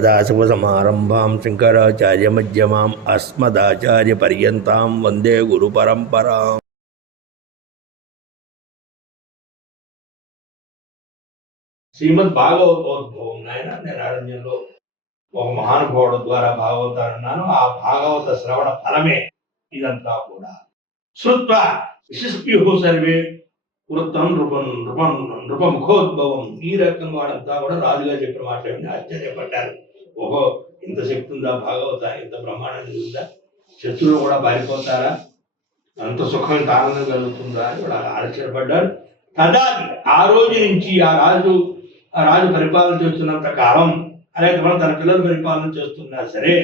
సదాశివసమారంభాం శంకరాచార్యమధ్యమాం అస్మదాచార్యపర్యంతాం వందే గురుపరంపరాం శ్రీమద్ భాగవతోద్భవం నాయన నేను అరణ్యంలో ఒక మహానుభావుడు ద్వారా భాగవతాన్ని అన్నాను. ఆ భాగవత శ్రవణ ఫలమే ఇదంతా కూడా. శృత్వ విశిష్యు సర్వే వృత్తం నృపం నృపం నృపముఖోద్భవం. ఈ రకంగా వాళ్ళంతా కూడా రాజుగా చెప్పిన మాట ఆశ్చర్యపడ్డారు. ఓహో ఇంత శక్తి ఉందా భాగవత? ఇంత బ్రహ్మాండంగా ఉందా? శత్రువులు కూడా పారిపోతారా? అంత సుఖం ఇంత ఆనందం కలుగుతుందా అని కూడా ఆశ్చర్యపడ్డారు తదా ఆ రోజు నుంచి ఆ రాజు ఆ రాజు పరిపాలన చేస్తున్నంత కాలం అలాగే మనం తన పిల్లలు పరిపాలన చేస్తున్నా సరే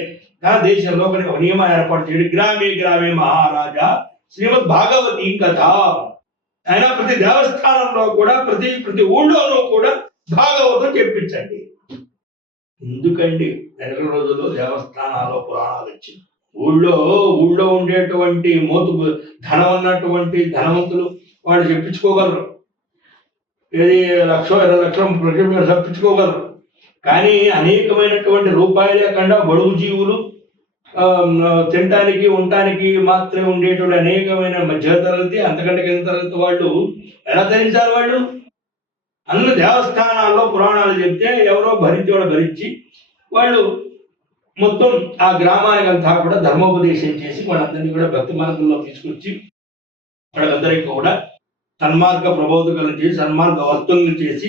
కానీ దేశంలో కొన్ని ఒక నియమం ఏర్పాటు చేయడం. గ్రామే గ్రామే మహారాజా శ్రీమద్ భాగవతి కథ. ఆయన ప్రతి దేవస్థానంలో కూడా ప్రతి ప్రతి ఊళ్ళోనూ కూడా భాగవతం చెప్పించారు. ఎందుకండి? వెనక రోజుల్లో దేవస్థానాల్లో పురాణాలు వచ్చింది ఊళ్ళో ఊళ్ళో ఉండేటువంటి మోతు ధనం ఉన్నటువంటి ధనవంతులు వాళ్ళు చెప్పించుకోగలరు. ఏది లక్ష ఇరవై లక్షల ప్రజలు తప్పించుకోగలరు కానీ అనేకమైనటువంటి రూపాయలే లేకుండా బడుగు జీవులు తినటానికి ఉండటానికి మాత్రమే ఉండేటువంటి అనేకమైన మధ్యతరగతి అంతకంటే కింద తరగతి వాళ్ళు ఎలా ధరించారు వాళ్ళు? అన్ని దేవస్థానాల్లో పురాణాలు చెప్తే ఎవరో భరించి వాళ్ళు భరించి వాళ్ళు మొత్తం ఆ గ్రామానికి అంతా కూడా ధర్మోపదేశం చేసి వాళ్ళందరినీ కూడా భక్తి మార్గంలో తీసుకొచ్చి వాళ్ళందరికీ కూడా సన్మార్గ ప్రబోధకులను చేసి సన్మార్గ వర్తులను చేసి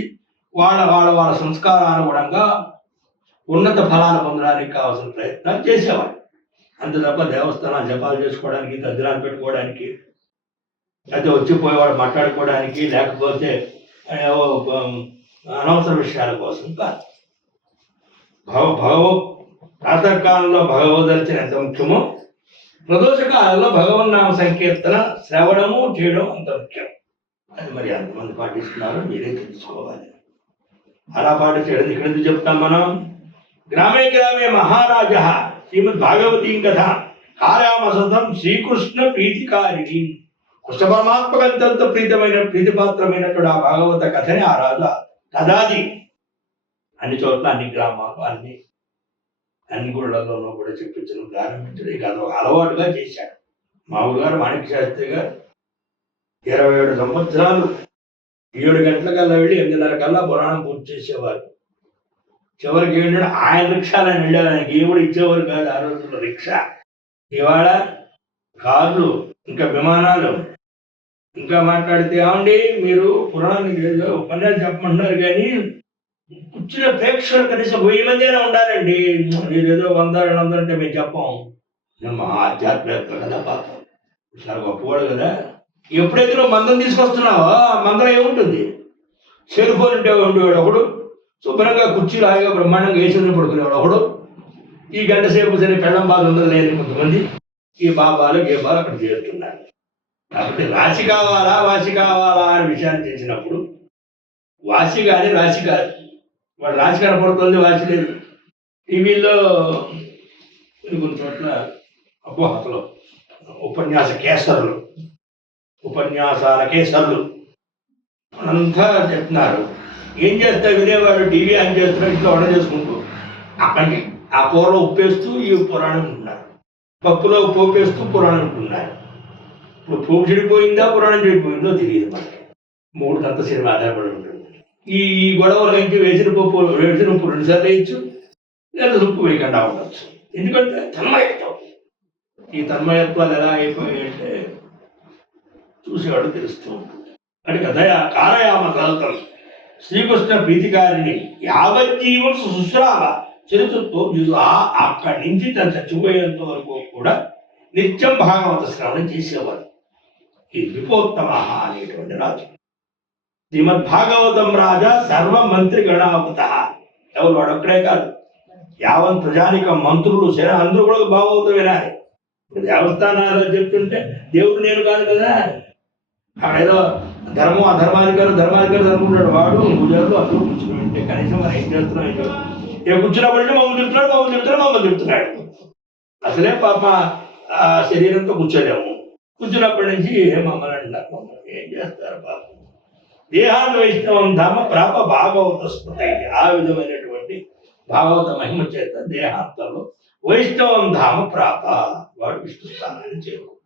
వాళ్ళ వాళ్ళ వాళ్ళ సంస్కారానుగుణంగా ఉన్నత ఫలాలు పొందడానికి కావాల్సిన ప్రయత్నాలు చేసేవాళ్ళు. అంత తప్ప దేవస్థానాలు జపాలు చేసుకోవడానికి తద్దినాలు పెట్టుకోవడానికి అయితే వచ్చిపోయేవాడు మాట్లాడుకోవడానికి లేకపోతే అనవసర విషయాల కోసం కాదు. భగవ భగవ ప్రాతకాలంలో భగవదర్శన ఎంత ముఖ్యమో ప్రదోష కాలంలో భగవన్నామ సంకీర్తన శ్రవణము చేయడం అంత ముఖ్యం. అది మరి ఎంతమంది పాటిస్తున్నారో మీరే తెలుసుకోవాలి. అలా పాటించడం ఇక్కడ ఎందుకు చెప్తాం మనం? గ్రామే గ్రామే మహారాజ శ్రీమద్ భాగవతీ కథ. కార్యామసతం శ్రీకృష్ణ ప్రీతికారిణి. కృష్ణ పరమాత్మకు ప్రీతమైన ప్రీతిపాత్రమైనటువంటి ఆ భాగవత కథని ఆ రాజు కదాది అన్ని చోట్ల అన్ని గ్రామాలు అన్ని అన్ని గుళ్ళల్లోనూ కూడా చెప్పించడం ప్రారంభించడం. ఇక అదొక అలవాటుగా చేశాడు. మామూలు గారు మాణిక శాస్త్రి గారు ఇరవై ఏడు సంవత్సరాలు ఏడు గంటలకల్లా వెళ్ళి ఎనిమిదిన్నర కల్లా పురాణం పూర్తి చేసేవారు. చివరికి ఏంటంటే ఆయన రిక్షాలో ఆయన వెళ్ళారు ఆయనకి ఏముడు ఇచ్చేవారు కాదు. ఆ రోజుల్లో రిక్షా. ఇవాళ కార్లు ఇంకా విమానాలు ఇంకా మాట్లాడితే ఏమండి? మీరు పురాణానికి ఏదో ఉపన్యాసం చెప్పమంటున్నారు కానీ కూర్చున్న ప్రేక్షకులు కనీసం వెయ్యి మంది అయినా ఉండాలండి. మీరు ఏదో వంద రెండు వందలు అంటే మేము చెప్పాం. మా ఆధ్యాత్మిక కదా పాప చాలా గొప్పవాడు కదా. ఎప్పుడైతే నువ్వు మందం తీసుకొస్తున్నావో ఆ మందం ఏముంటుంది? సెల్ ఫోన్ ఉంటే ఉండేవాడు ఒకడు. శుభ్రంగా కుర్చీలు హాయిగా బ్రహ్మాండంగా వేసుకుని పడుకునేవాడు ఒకడు. ఈ గంట సేపు సరే పెళ్ళం బాధ ఉండదు లేని కొంతమంది. ఈ బాబాలు గేబాలు అక్కడ చేరుతున్నారు. కాబట్టి రాశి కావాలా వాసి కావాలా అనే విషయాన్ని చేసినప్పుడు వాసి కానీ రాశి కాదు వాడు రాశి కనపడుతుంది వాసి లేదు. టీవీలో కొన్ని చోట్ల అపోహతలు ఉపన్యాస కేసరులు ఉపన్యాసాల కేసరులు. అంతా చెప్తున్నారు. ఏం చేస్తా వినేవాడు టీవీ ఆన్ చేస్తున్నా ఇంట్లో వంట చేసుకుంటూ అక్కడికి ఆ కూరలో ఉప్పేస్తూ ఈ పురాణం ఉంటున్నారు పప్పులో పోపేస్తూ పురాణం ఉంటున్నారు ఇప్పుడు పోపు చెడిపోయిందా పురాణం చెడిపోయిందో తెలియదు మనకి. మూడు తంత సినిమా ఆధారపడి ఉంటుంది. ఈ ఈ గొడవల నుంచి వేసిన పప్పు వేసిన ఉప్పు రెండుసార్లు వేయచ్చు లేదా ఉప్పు వేయకుండా ఉండొచ్చు. ఎందుకంటే తన్మయత్వం. ఈ తన్మయత్వాలు ఎలా అయిపోయాయంటే చూసేవాడు తెలుస్తూ ఉంటుంది. అంటే కథయ కారయామ కలతం శ్రీకృష్ణ ప్రీతికారిని యావజ్జీవం సుశ్రావ చరిత్రతో అక్కడి నుంచి తను చచ్చిపోయేంత వరకు కూడా నిత్యం భాగవత శ్రవణం చేసేవారు ఈ విపోత్తమ అనేటువంటి రాజు. శ్రీమద్భాగవతం రాజా సర్వ మంత్రి గణావత ఎవరు వాడు ఒక్కడే కాదు. యావన్ ప్రజానిక మంత్రులు సేన అందరూ కూడా భాగవతం వినాలి దేవస్థానాలు చెప్తుంటే దేవుడు నేను కాదు కదా. అక్కడ ఏదో ధర్మం అధర్మాధికారు ధర్మాధికారు అనుకుంటాడు. వాడు పూజలు అసలు కూర్చున్నాడంటే కనీసం మనం ఏం చేస్తున్నాం ఏ చేస్తున్నాం. కూర్చున్నప్పటి మమ్మల్ని తిడుతున్నాడు మమ్మల్ని తిడుతున్నాడు మమ్మల్ని తిడుతున్నాడు. అసలే పాప శరీరంతో కూర్చోలేము. కూర్చున్నప్పటి నుంచి ఏ మమ్మల్ని అంటారు ఏం చేస్తారు పాప? దేహాన్ని వైష్ణవం ధామ ప్రాప భాగవత స్మృతి. ఆ విధమైనటువంటి భాగవత మహిమ చేత దేహాంతంలో వైష్ణవం ధామ ప్రాప. వాడు విష్ణు స్థానాన్ని చేరు